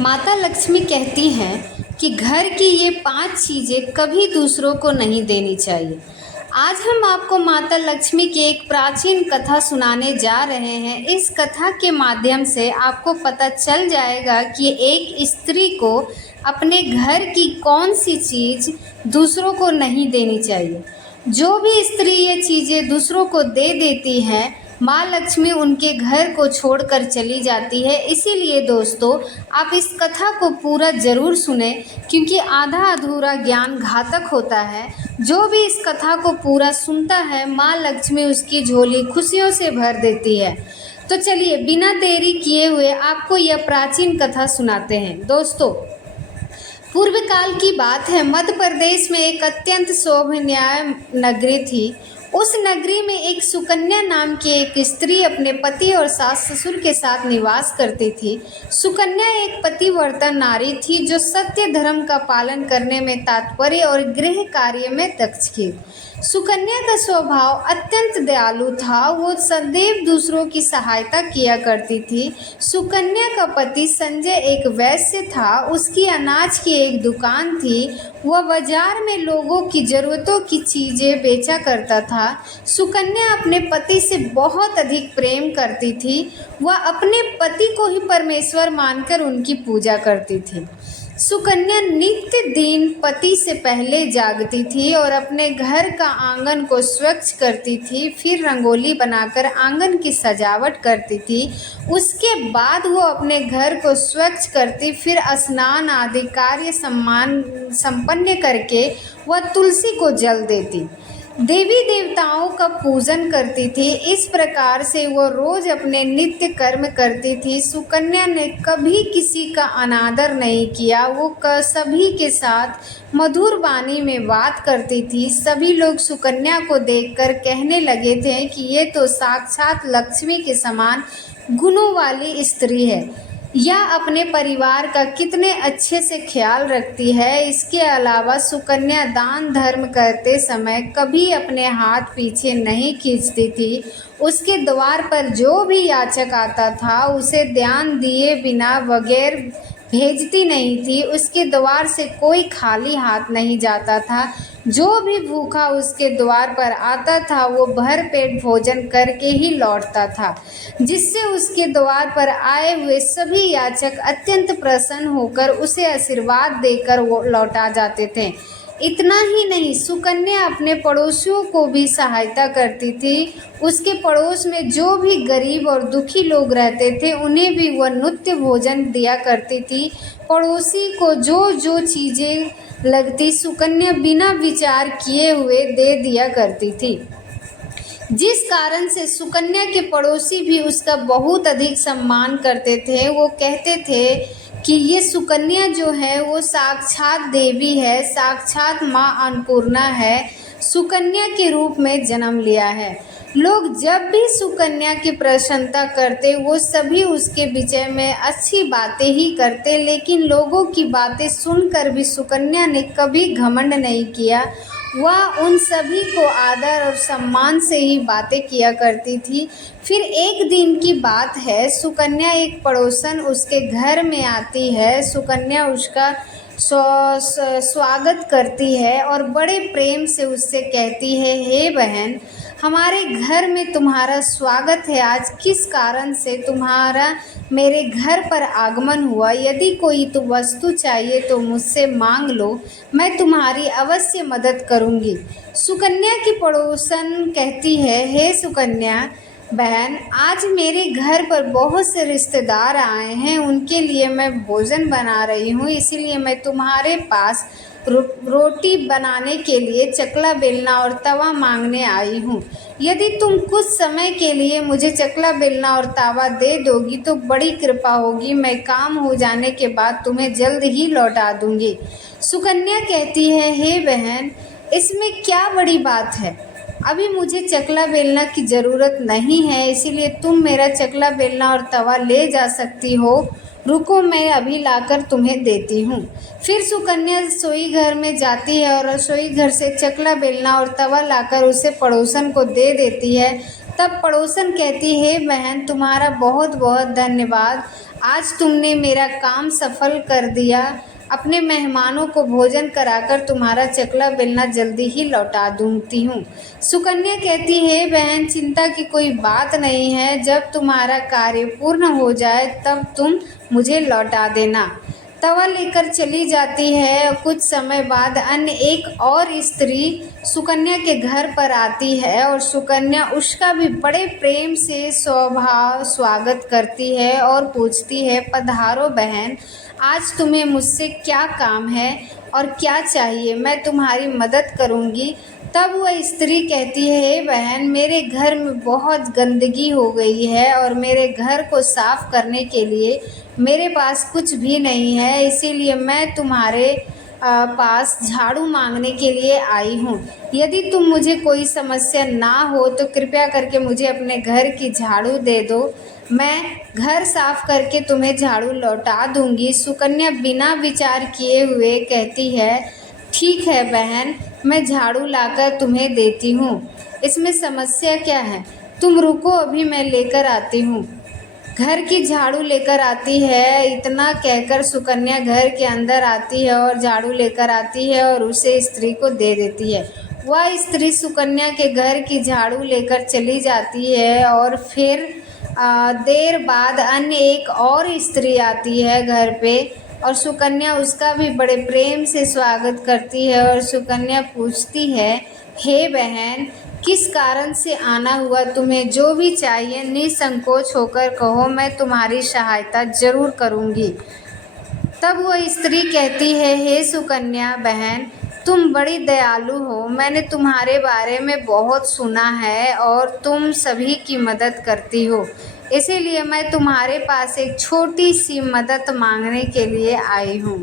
माता लक्ष्मी कहती हैं कि घर की ये 5 चीज़ें कभी दूसरों को नहीं देनी चाहिए। आज हम आपको माता लक्ष्मी की एक प्राचीन कथा सुनाने जा रहे हैं। इस कथा के माध्यम से आपको पता चल जाएगा कि एक स्त्री को अपने घर की कौन सी चीज़ दूसरों को नहीं देनी चाहिए। जो भी स्त्री ये चीज़ें दूसरों को दे देती हैं, माँ लक्ष्मी उनके घर को छोड़कर चली जाती है। इसीलिए दोस्तों, आप इस कथा को पूरा ज़रूर सुने, क्योंकि आधा अधूरा ज्ञान घातक होता है। जो भी इस कथा को पूरा सुनता है, माँ लक्ष्मी उसकी झोली खुशियों से भर देती है। तो चलिए, बिना देरी किए हुए आपको यह प्राचीन कथा सुनाते हैं। दोस्तों, पूर्व काल की बात है। मध्य प्रदेश में एक अत्यंत शोभनीय नगरी थी। उस नगरी में एक सुकन्या नाम की एक स्त्री अपने पति और सास ससुर के साथ निवास करती थी। सुकन्या एक पतिव्रता नारी थी जो सत्य धर्म का पालन करने में तात्पर्य और गृह कार्य में दक्ष थी। सुकन्या का स्वभाव अत्यंत दयालु था। वो सदैव दूसरों की सहायता किया करती थी। सुकन्या का पति संजय एक वैश्य था। उसकी अनाज की एक दुकान थी। वह बाजार में लोगों की ज़रूरतों की चीज़ें बेचा करता था। सुकन्या अपने पति से बहुत अधिक प्रेम करती थी। वह अपने पति को ही परमेश्वर मानकर उनकी पूजा करती थी। सुकन्या नित्य दिन पति से पहले जागती थी और अपने घर का आंगन को स्वच्छ करती थी। फिर रंगोली बनाकर आंगन की सजावट करती थी। उसके बाद वो अपने घर को स्वच्छ करती। फिर स्नान आदि कार्य संपन्न करके वह तुलसी को जल देती। देवी देवताओं का पूजन करती थी। इस प्रकार से वो रोज अपने नित्य कर्म करती थी। सुकन्या ने कभी किसी का अनादर नहीं किया। वो सभी के साथ मधुर वाणी में बात करती थी। सभी लोग सुकन्या को देखकर कहने लगे थे कि ये तो साक्षात लक्ष्मी के समान गुणों वाली स्त्री है। यह अपने परिवार का कितने अच्छे से ख्याल रखती है। इसके अलावा सुकन्या दान धर्म करते समय कभी अपने हाथ पीछे नहीं खींचती थी। उसके द्वार पर जो भी याचक आता था उसे ध्यान दिए बिना बगैर भेजती नहीं थी। उसके द्वार से कोई खाली हाथ नहीं जाता था। जो भी भूखा उसके द्वार पर आता था वो भर पेट भोजन करके ही लौटता था, जिससे उसके द्वार पर आए हुए सभी याचक अत्यंत प्रसन्न होकर उसे आशीर्वाद देकर वो लौटा जाते थे। इतना ही नहीं, सुकन्या अपने पड़ोसियों को भी सहायता करती थी। उसके पड़ोस में जो भी गरीब और दुखी लोग रहते थे उन्हें भी वह नित्य भोजन दिया करती थी। पड़ोसी को जो जो चीज़ें लगती सुकन्या बिना विचार किए हुए दे दिया करती थी, जिस कारण से सुकन्या के पड़ोसी भी उसका बहुत अधिक सम्मान करते थे। वो कहते थे कि ये सुकन्या जो है वो साक्षात देवी है, साक्षात माँ अन्नपूर्णा है, सुकन्या के रूप में जन्म लिया है। लोग जब भी सुकन्या की प्रशंसा करते वो सभी उसके विषय में अच्छी बातें ही करते, लेकिन लोगों की बातें सुनकर भी सुकन्या ने कभी घमंड नहीं किया। वह उन सभी को आदर और सम्मान से ही बातें किया करती थी। फिर एक दिन की बात है, सुकन्या एक पड़ोसन उसके घर में आती है। सुकन्या उसका स्वागत करती है और बड़े प्रेम से उससे कहती है, हे बहन, हमारे घर में तुम्हारा स्वागत है। आज किस कारण से तुम्हारा मेरे घर पर आगमन हुआ? यदि कोई तो वस्तु चाहिए तो मुझसे मांग लो, मैं तुम्हारी अवश्य मदद करूंगी। सुकन्या की पड़ोसन कहती है, हे सुकन्या बहन, आज मेरे घर पर बहुत से रिश्तेदार आए हैं, उनके लिए मैं भोजन बना रही हूँ, इसीलिए मैं तुम्हारे पास रोटी बनाने के लिए चकला बेलना और तवा मांगने आई हूँ। यदि तुम कुछ समय के लिए मुझे चकला बेलना और तवा दे दोगी तो बड़ी कृपा होगी। मैं काम हो जाने के बाद तुम्हें जल्द ही लौटा दूंगी। सुकन्या कहती है, हे बहन, इसमें क्या बड़ी बात है? अभी मुझे चकला बेलना की ज़रूरत नहीं है, इसीलिए तुम मेरा चकला बेलना और तवा ले जा सकती हो। रुको, मैं अभी लाकर तुम्हें देती हूँ। फिर सुकन्या रसोई घर में जाती है और रसोई घर से चकला बेलना और तवा लाकर उसे पड़ोसन को दे देती है। तब पड़ोसन कहती है, बहन, तुम्हारा बहुत बहुत धन्यवाद। आज तुमने मेरा काम सफल कर दिया। अपने मेहमानों को भोजन कराकर तुम्हारा चकला बेलना जल्दी ही लौटा दूंगी हूँ। सुकन्या कहती है, बहन चिंता की कोई बात नहीं है, जब तुम्हारा कार्य पूर्ण हो जाए तब तुम मुझे लौटा देना। तवा लेकर चली जाती है। कुछ समय बाद अन्य एक और स्त्री सुकन्या के घर पर आती है और सुकन्या उसका भी बड़े प्रेम से स्वभाव स्वागत करती है और पूछती है, पधारो बहन, आज तुम्हें मुझसे क्या काम है और क्या चाहिए, मैं तुम्हारी मदद करूंगी। तब वह स्त्री कहती है, हे बहन, मेरे घर में बहुत गंदगी हो गई है और मेरे घर को साफ करने के लिए मेरे पास कुछ भी नहीं है, इसीलिए मैं तुम्हारे पास झाड़ू मांगने के लिए आई हूँ। यदि तुम मुझे कोई समस्या ना हो तो कृपया करके मुझे अपने घर की झाड़ू दे दो, मैं घर साफ करके तुम्हें झाड़ू लौटा दूंगी। सुकन्या बिना विचार किए हुए कहती है, ठीक है बहन, मैं झाड़ू लाकर तुम्हें देती हूँ, इसमें समस्या क्या है, तुम रुको, अभी मैं लेकर आती हूँ। घर की झाड़ू लेकर आती है। इतना कहकर सुकन्या घर के अंदर आती है और झाड़ू लेकर आती है और उसे स्त्री को दे देती है। वह स्त्री सुकन्या के घर की झाड़ू लेकर चली जाती है और फिर देर बाद अन्य एक और स्त्री आती है घर पे और सुकन्या उसका भी बड़े प्रेम से स्वागत करती है और सुकन्या पूछती है, हे बहन, किस कारण से आना हुआ, तुम्हें जो भी चाहिए निसंकोच होकर कहो, मैं तुम्हारी सहायता जरूर करूंगी। तब वह स्त्री कहती है, हे सुकन्या बहन, तुम बड़ी दयालु हो, मैंने तुम्हारे बारे में बहुत सुना है और तुम सभी की मदद करती हो, इसीलिए मैं तुम्हारे पास एक छोटी सी मदद मांगने के लिए आई हूँ।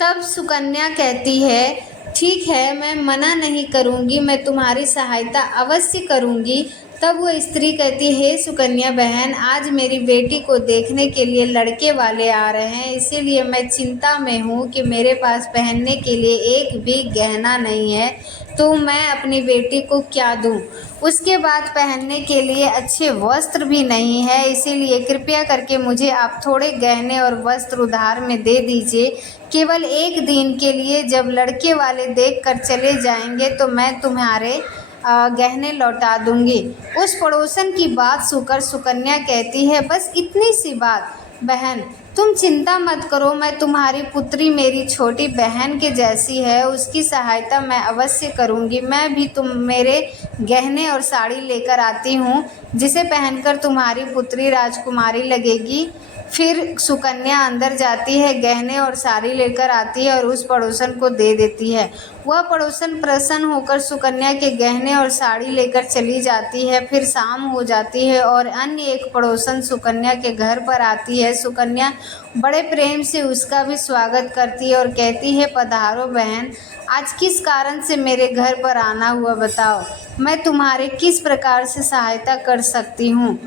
तब सुकन्या कहती है, ठीक है, मैं मना नहीं करूँगी, मैं तुम्हारी सहायता अवश्य करूँगी। तब वो स्त्री कहती है, हे सुकन्या बहन, आज मेरी बेटी को देखने के लिए लड़के वाले आ रहे हैं, इसीलिए मैं चिंता में हूँ कि मेरे पास पहनने के लिए एक भी गहना नहीं है, तो मैं अपनी बेटी को क्या दूँ। उसके बाद पहनने के लिए अच्छे वस्त्र भी नहीं है, इसीलिए कृपया करके मुझे आप थोड़े गहने और वस्त्र उधार में दे दीजिए। केवल एक दिन के लिए, जब लड़के वाले देख कर चले जाएंगे तो मैं तुम्हारे गहने लौटा दूंगी। उस पड़ोसन की बात सुनकर सुकन्या कहती है, बस इतनी सी बात बहन, तुम चिंता मत करो, मैं तुम्हारी पुत्री मेरी छोटी बहन के जैसी है, उसकी सहायता मैं अवश्य करूंगी। मैं भी तुम मेरे गहने और साड़ी लेकर आती हूँ, जिसे पहनकर तुम्हारी पुत्री राजकुमारी लगेगी। फिर सुकन्या अंदर जाती है, गहने और साड़ी लेकर आती है और उस पड़ोसन को दे देती है। वह पड़ोसन प्रसन्न होकर सुकन्या के गहने और साड़ी लेकर चली जाती है। फिर शाम हो जाती है और अन्य एक पड़ोसन सुकन्या के घर पर आती है। सुकन्या बड़े प्रेम से उसका भी स्वागत करती है और कहती है, पधारो बहन, आज किस कारण से मेरे घर पर आना हुआ, बताओ, मैं तुम्हारे किस प्रकार से सहायता कर सकती हूँ।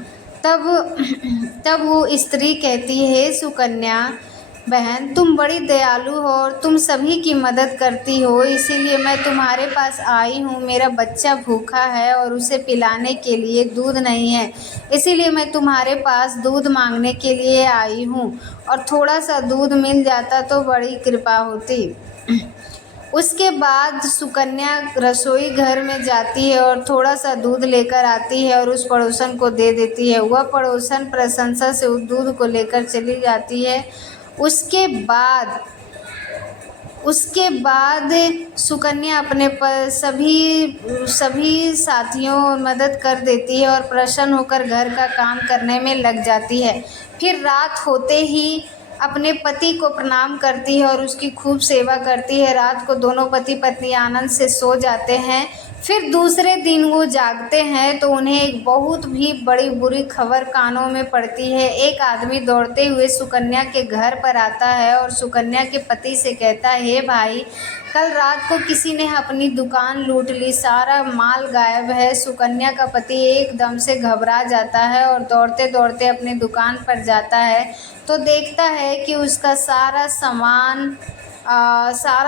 तब वो स्त्री कहती है, हे सुकन्या बहन, तुम बड़ी दयालु हो और तुम सभी की मदद करती हो, इसीलिए मैं तुम्हारे पास आई हूँ। मेरा बच्चा भूखा है और उसे पिलाने के लिए दूध नहीं है, इसीलिए मैं तुम्हारे पास दूध मांगने के लिए आई हूँ, और थोड़ा सा दूध मिल जाता तो बड़ी कृपा होती। उसके बाद सुकन्या रसोई घर में जाती है और थोड़ा सा दूध लेकर आती है और उस पड़ोसन को दे देती है। वह पड़ोसन प्रशंसा से उस दूध को लेकर चली जाती है। उसके बाद सुकन्या अपने सभी साथियों मदद कर देती है और प्रसन्न होकर घर का काम करने में लग जाती है। फिर रात होते ही अपने पति को प्रणाम करती है और उसकी खूब सेवा करती है। रात को दोनों पति पत्नी आनंद से सो जाते हैं। फिर दूसरे दिन वो जागते हैं तो उन्हें एक बहुत भी बड़ी बुरी खबर कानों में पड़ती है। एक आदमी दौड़ते हुए सुकन्या के घर पर आता है और सुकन्या के पति से कहता है, हे भाई, कल रात को किसी ने अपनी दुकान लूट ली, सारा माल गायब है। सुकन्या का पति एकदम से घबरा जाता है और दौड़ते दौड़ते अपनी दुकान पर जाता है तो देखता है कि उसका सारा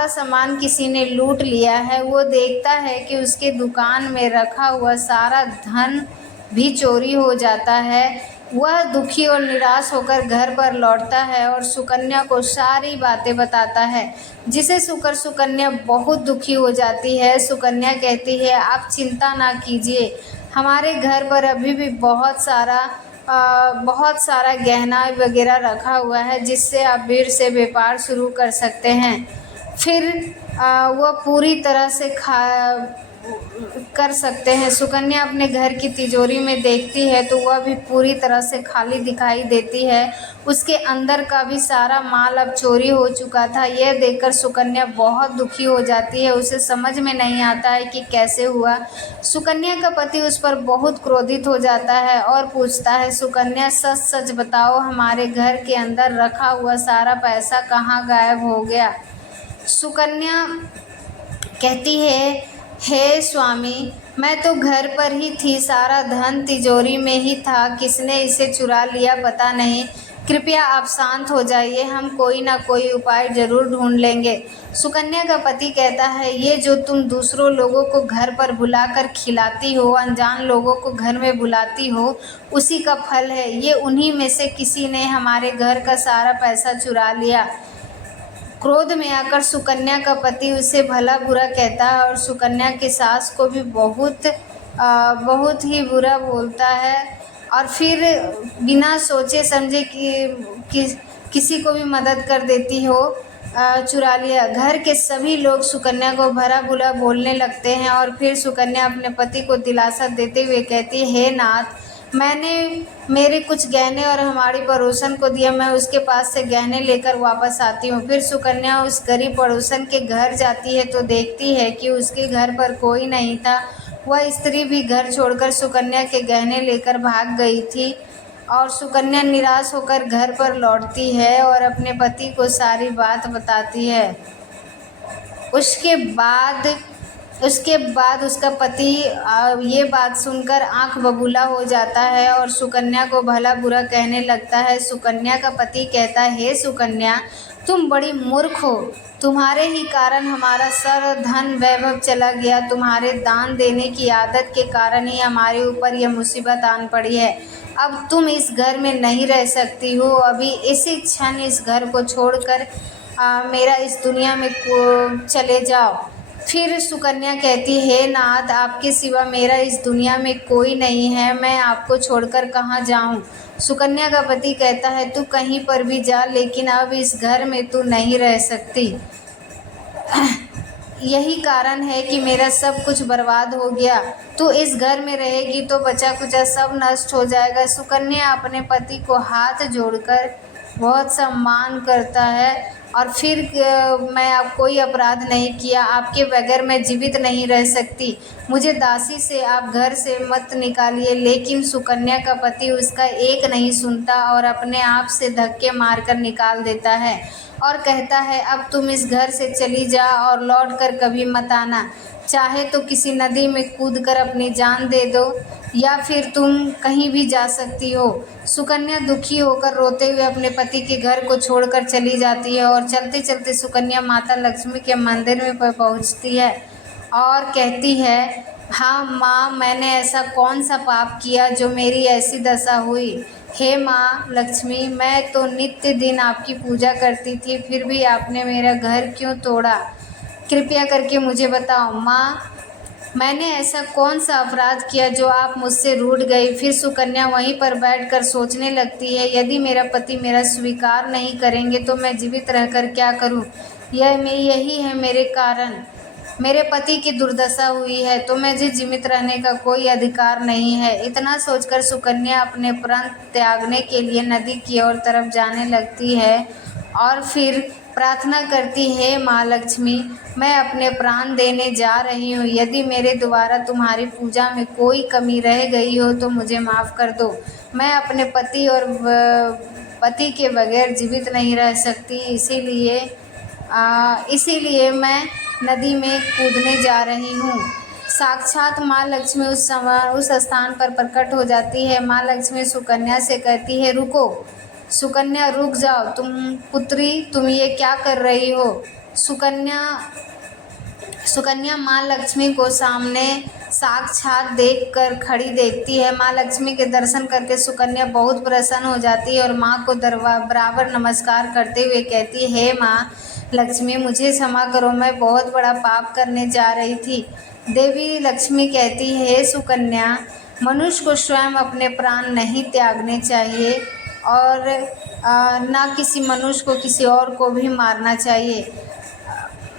सामान किसी ने लूट लिया है। वो देखता है कि उसके दुकान में रखा हुआ सारा धन भी चोरी हो जाता है। वह दुखी और निराश होकर घर पर लौटता है और सुकन्या को सारी बातें बताता है, जिसे सुनकर सुकन्या बहुत दुखी हो जाती है। सुकन्या कहती है, आप चिंता ना कीजिए, हमारे घर पर अभी भी बहुत सारा गहना वगैरह रखा हुआ है, जिससे आप फिर से व्यापार शुरू कर सकते हैं। फिर वह पूरी तरह से कर सकते हैं। सुकन्या अपने घर की तिजोरी में देखती है तो वह भी पूरी तरह से खाली दिखाई देती है। उसके अंदर का भी सारा माल अब चोरी हो चुका था। यह देखकर सुकन्या बहुत दुखी हो जाती है। उसे समझ में नहीं आता है कि कैसे हुआ। सुकन्या का पति उस पर बहुत क्रोधित हो जाता है और पूछता है, सुकन्या सच सच बताओ, हमारे घर के अंदर रखा हुआ सारा पैसा कहाँ गायब हो गया। सुकन्या कहती है, हे स्वामी, मैं तो घर पर ही थी, सारा धन तिजोरी में ही था, किसने इसे चुरा लिया पता नहीं। कृपया आप शांत हो जाइए, हम कोई ना कोई उपाय ज़रूर ढूंढ लेंगे। सुकन्या का पति कहता है, ये जो तुम दूसरों लोगों को घर पर बुलाकर खिलाती हो, अनजान लोगों को घर में बुलाती हो, उसी का फल है। ये उन्हीं में से किसी ने हमारे घर का सारा पैसा चुरा लिया। क्रोध में आकर सुकन्या का पति उसे भला बुरा कहता है और सुकन्या की सास को भी बहुत ही बुरा बोलता है। और फिर बिना सोचे समझे कि किसी को भी मदद कर देती हो, चुरा लिया। घर के सभी लोग सुकन्या को भला बुरा बोलने लगते हैं और फिर सुकन्या अपने पति को दिलासा देते हुए कहती है, हे नाथ, मैंने मेरे कुछ गहने और हमारी पड़ोसन को दिया, मैं उसके पास से गहने लेकर वापस आती हूँ। फिर सुकन्या उस गरीब पड़ोसन के घर जाती है तो देखती है कि उसके घर पर कोई नहीं था। वह स्त्री भी घर छोड़कर सुकन्या के गहने लेकर भाग गई थी और सुकन्या निराश होकर घर पर लौटती है और अपने पति को सारी बात बताती है। उसके बाद उसका पति ये बात सुनकर आंख बबूला हो जाता है और सुकन्या को भला बुरा कहने लगता है। सुकन्या का पति कहता है, हे सुकन्या, तुम बड़ी मूर्ख हो, तुम्हारे ही कारण हमारा सारा धन वैभव चला गया। तुम्हारे दान देने की आदत के कारण ही हमारे ऊपर यह मुसीबत आन पड़ी है। अब तुम इस घर में नहीं रह सकती हो। अभी इसी क्षण इस घर को छोड़कर मेरा इस दुनिया में चले जाओ। फिर सुकन्या कहती, हे नाथ, आपके सिवा मेरा इस दुनिया में कोई नहीं है, मैं आपको छोड़कर कहाँ जाऊँ। सुकन्या का पति कहता है, तू कहीं पर भी जा, लेकिन अब इस घर में तू नहीं रह सकती। यही कारण है कि मेरा सब कुछ बर्बाद हो गया। तू इस घर में रहेगी तो बचा कुचा सब नष्ट हो जाएगा। सुकन्या अपने पति को हाथ जोड़कर बहुत सम्मान करता है और फिर मैं अब कोई अपराध नहीं किया, आपके बगैर मैं जीवित नहीं रह सकती, मुझे दासी से आप घर से मत निकालिए। लेकिन सुकन्या का पति उसका एक नहीं सुनता और अपने आप से धक्के मारकर निकाल देता है और कहता है, अब तुम इस घर से चली जा और लौट कर कभी मत आना। चाहे तो किसी नदी में कूदकर अपनी जान दे दो या फिर तुम कहीं भी जा सकती हो। सुकन्या दुखी होकर रोते हुए अपने पति के घर को छोड़कर चली जाती है और चलते चलते सुकन्या माता लक्ष्मी के मंदिर में पहुंचती है और कहती है, हाँ माँ, मैंने ऐसा कौन सा पाप किया जो मेरी ऐसी दशा हुई। हे माँ लक्ष्मी, मैं तो नित्य दिन आपकी पूजा करती थी, फिर भी आपने मेरा घर क्यों तोड़ा। कृपया करके मुझे बताओ माँ, मैंने ऐसा कौन सा अपराध किया जो आप मुझसे रूठ गई। फिर सुकन्या वहीं पर बैठकर सोचने लगती है, यदि मेरा पति मेरा स्वीकार नहीं करेंगे तो मैं जीवित रहकर क्या करूं। यही है मेरे कारण, मेरे पति की दुर्दशा हुई है तो मुझे जीवित रहने का कोई अधिकार नहीं है। इतना सोचकर सुकन्या अपने प्राण त्यागने के लिए नदी की ओर तरफ जाने लगती है और फिर प्रार्थना करती है, माँ लक्ष्मी, मैं अपने प्राण देने जा रही हूँ। यदि मेरे द्वारा तुम्हारी पूजा में कोई कमी रह गई हो तो मुझे माफ़ कर दो। मैं अपने पति के बगैर जीवित नहीं रह सकती, इसीलिए मैं नदी में कूदने जा रही हूँ। साक्षात माँ लक्ष्मी उस स्थान पर प्रकट हो जाती है। माँ लक्ष्मी सुकन्या से कहती है, रुको सुकन्या, रुक जाओ, तुम ये क्या कर रही हो। सुकन्या माँ लक्ष्मी को सामने साक्षात देखकर खड़ी देखती है। माँ लक्ष्मी के दर्शन करके सुकन्या बहुत प्रसन्न हो जाती है और माँ को बराबर नमस्कार करते हुए कहती है, हे माँ लक्ष्मी, मुझे क्षमा करो, मैं बहुत बड़ा पाप करने जा रही थी। देवी लक्ष्मी कहती है, हे सुकन्या, मनुष्य को स्वयं अपने प्राण नहीं त्यागने चाहिए और ना किसी मनुष्य को किसी और को भी मारना चाहिए।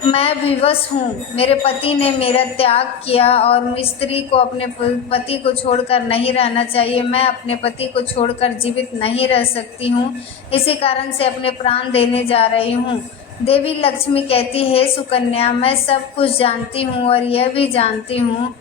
मैं विवश हूँ, मेरे पति ने मेरा त्याग किया और स्त्री को अपने पति को छोड़कर नहीं रहना चाहिए। मैं अपने पति को छोड़कर जीवित नहीं रह सकती हूँ, इसी कारण से अपने प्राण देने जा रही हूँ। देवी लक्ष्मी कहती है, सुकन्या, मैं सब कुछ जानती हूँ और यह भी जानती हूँ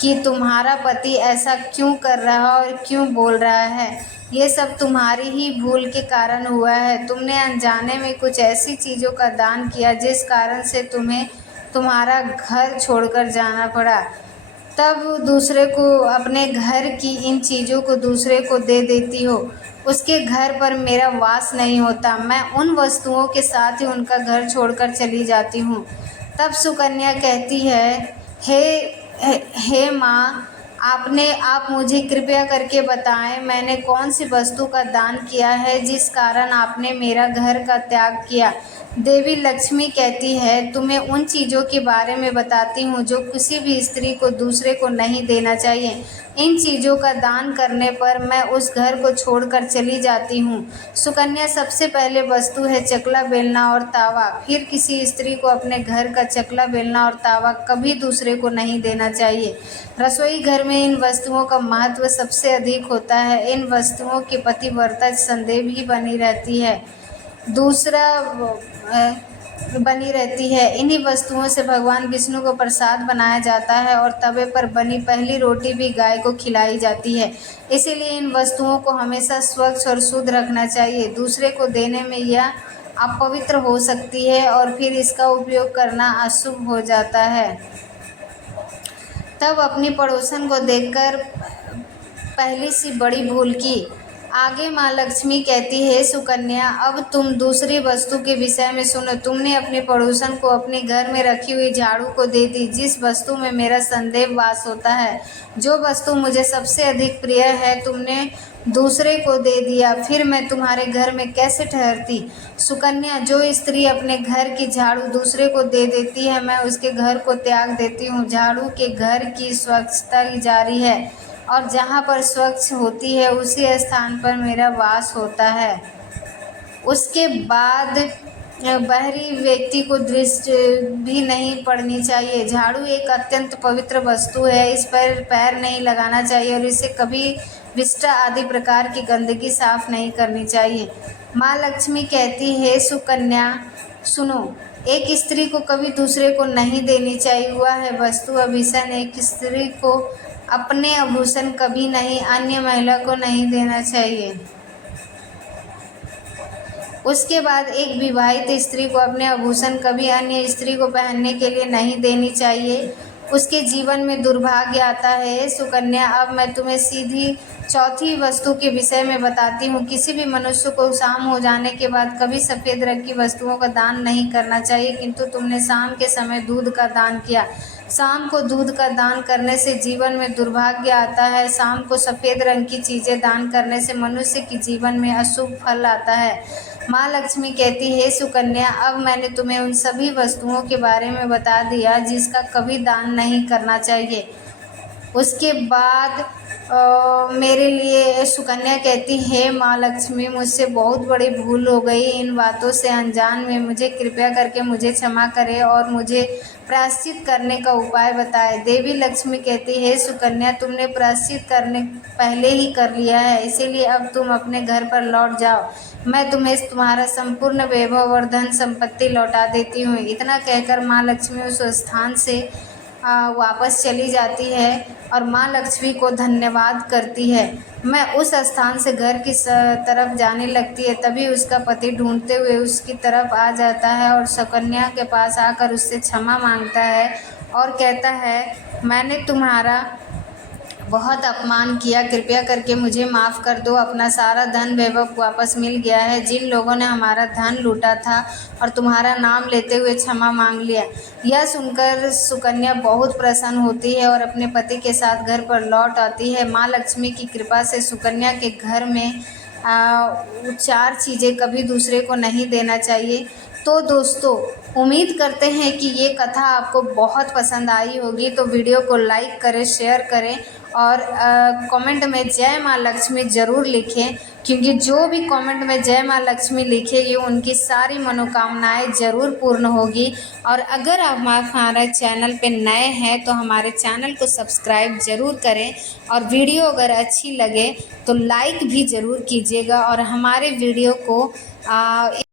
कि तुम्हारा पति ऐसा क्यों कर रहा और क्यों बोल रहा है। ये सब तुम्हारी ही भूल के कारण हुआ है। तुमने अनजाने में कुछ ऐसी चीज़ों का दान किया जिस कारण से तुम्हें तुम्हारा घर छोड़कर जाना पड़ा। तब दूसरे को अपने घर की इन चीज़ों को दूसरे को दे देती हो, उसके घर पर मेरा वास नहीं होता। मैं उन वस्तुओं के साथ ही उनका घर छोड़कर चली जाती हूँ। तब सुकन्या कहती है, हे माँ, आप मुझे कृपया करके बताएं, मैंने कौन सी वस्तु का दान किया है जिस कारण आपने मेरा घर का त्याग किया। देवी लक्ष्मी कहती है, तुम्हें उन चीज़ों के बारे में बताती हूँ जो किसी भी स्त्री को दूसरे को नहीं देना चाहिए। इन चीज़ों का दान करने पर मैं उस घर को छोड़कर चली जाती हूँ। सुकन्या, सबसे पहले वस्तु है चकला बेलना और तावा। फिर किसी स्त्री को अपने घर का चकला बेलना और तावा कभी दूसरे को नहीं देना चाहिए। रसोई घर में इन वस्तुओं का महत्व सबसे अधिक होता है। इन वस्तुओं की पतिव्रता संदेह भी बनी रहती है। इन्हीं वस्तुओं से भगवान विष्णु को प्रसाद बनाया जाता है और तवे पर बनी पहली रोटी भी गाय को खिलाई जाती है। इसीलिए इन वस्तुओं को हमेशा स्वच्छ और शुद्ध रखना चाहिए। दूसरे को देने में यह अपवित्र हो सकती है और फिर इसका उपयोग करना अशुभ हो जाता है। तब अपनी पड़ोसन को देखकर पहली सी बड़ी भूल की। आगे माँ लक्ष्मी कहती है, सुकन्या, अब तुम दूसरी वस्तु के विषय में सुनो। तुमने अपने पड़ोसन को अपने घर में रखी हुई झाड़ू को दे दी, जिस वस्तु में मेरा संदेह वास होता है। जो वस्तु मुझे सबसे अधिक प्रिय है तुमने दूसरे को दे दिया, फिर मैं तुम्हारे घर में कैसे ठहरती। सुकन्या, जो स्त्री अपने घर की झाड़ू दूसरे को दे देती है, मैं उसके घर को त्याग देती हूँ। झाड़ू के घर की स्वच्छता जारी है और जहाँ पर स्वच्छ होती है उसी स्थान पर मेरा वास होता है। उसके बाद बाहरी व्यक्ति को दृष्टि भी नहीं पड़नी चाहिए। झाड़ू एक अत्यंत पवित्र वस्तु है, इस पर पैर नहीं लगाना चाहिए और इसे कभी विष्ठा आदि प्रकार की गंदगी साफ नहीं करनी चाहिए। माँ लक्ष्मी कहती है, सुकन्या, सुनो, एक स्त्री को कभी दूसरे को नहीं देनी चाहिए। वह है वस्तु आभूषण। एक स्त्री को अपने आभूषण कभी नहीं अन्य महिला को नहीं देना चाहिए। उसके बाद एक विवाहित स्त्री को अपने आभूषण कभी अन्य स्त्री को पहनने के लिए नहीं देनी चाहिए। उसके जीवन में दुर्भाग्य आता है। सुकन्या, अब मैं तुम्हें सीधी चौथी वस्तु के विषय में बताती हूँ। किसी भी मनुष्य को शाम हो जाने के बाद कभी सफ़ेद रंग की वस्तुओं का दान नहीं करना चाहिए, किंतु तुमने शाम के समय दूध का दान किया। शाम को दूध का दान करने से जीवन में दुर्भाग्य आता है। शाम को सफ़ेद रंग की चीज़ें दान करने से मनुष्य के जीवन में अशुभ फल आता है। माँ लक्ष्मी कहती है, सुकन्या, अब मैंने तुम्हें उन सभी वस्तुओं के बारे में बता दिया जिसका कभी दान नहीं करना चाहिए। उसके बाद मेरे लिए सुकन्या कहती है, माँ लक्ष्मी, मुझसे बहुत बड़ी भूल हो गई। इन बातों से अनजान में मुझे कृपया करके मुझे क्षमा करें और मुझे प्रायश्चित करने का उपाय बताएं। देवी लक्ष्मी कहती है, सुकन्या, तुमने प्रायश्चित करने पहले ही कर लिया है, इसीलिए अब तुम अपने घर पर लौट जाओ। मैं तुम्हें तुम्हारा संपूर्ण वैभव और धन संपत्ति लौटा देती हूँ। इतना कहकर माँ लक्ष्मी उस स्थान से वापस चली जाती है और माँ लक्ष्मी को धन्यवाद करती है। मैं उस स्थान से घर की तरफ जाने लगती है, तभी उसका पति ढूंढते हुए उसकी तरफ आ जाता है और सुकन्या के पास आकर उससे क्षमा मांगता है और कहता है, मैंने तुम्हारा बहुत अपमान किया, कृपया करके मुझे माफ़ कर दो। अपना सारा धन वैभव वापस मिल गया है। जिन लोगों ने हमारा धन लूटा था और तुम्हारा नाम लेते हुए क्षमा मांग लिया। यह सुनकर सुकन्या बहुत प्रसन्न होती है और अपने पति के साथ घर पर लौट आती है। माँ लक्ष्मी की कृपा से सुकन्या के घर में 4 चीज़ें कभी दूसरे को नहीं देना चाहिए। तो दोस्तों, उम्मीद करते हैं कि ये कथा आपको बहुत पसंद आई होगी। तो वीडियो को लाइक करें, शेयर करें और कमेंट में जय माँ लक्ष्मी ज़रूर लिखें, क्योंकि जो भी कमेंट में जय माँ लक्ष्मी लिखेगी उनकी सारी मनोकामनाएं ज़रूर पूर्ण होगी। और अगर आप हमारे चैनल पे नए हैं तो हमारे चैनल को सब्सक्राइब ज़रूर करें और वीडियो अगर अच्छी लगे तो लाइक भी ज़रूर कीजिएगा और हमारे वीडियो को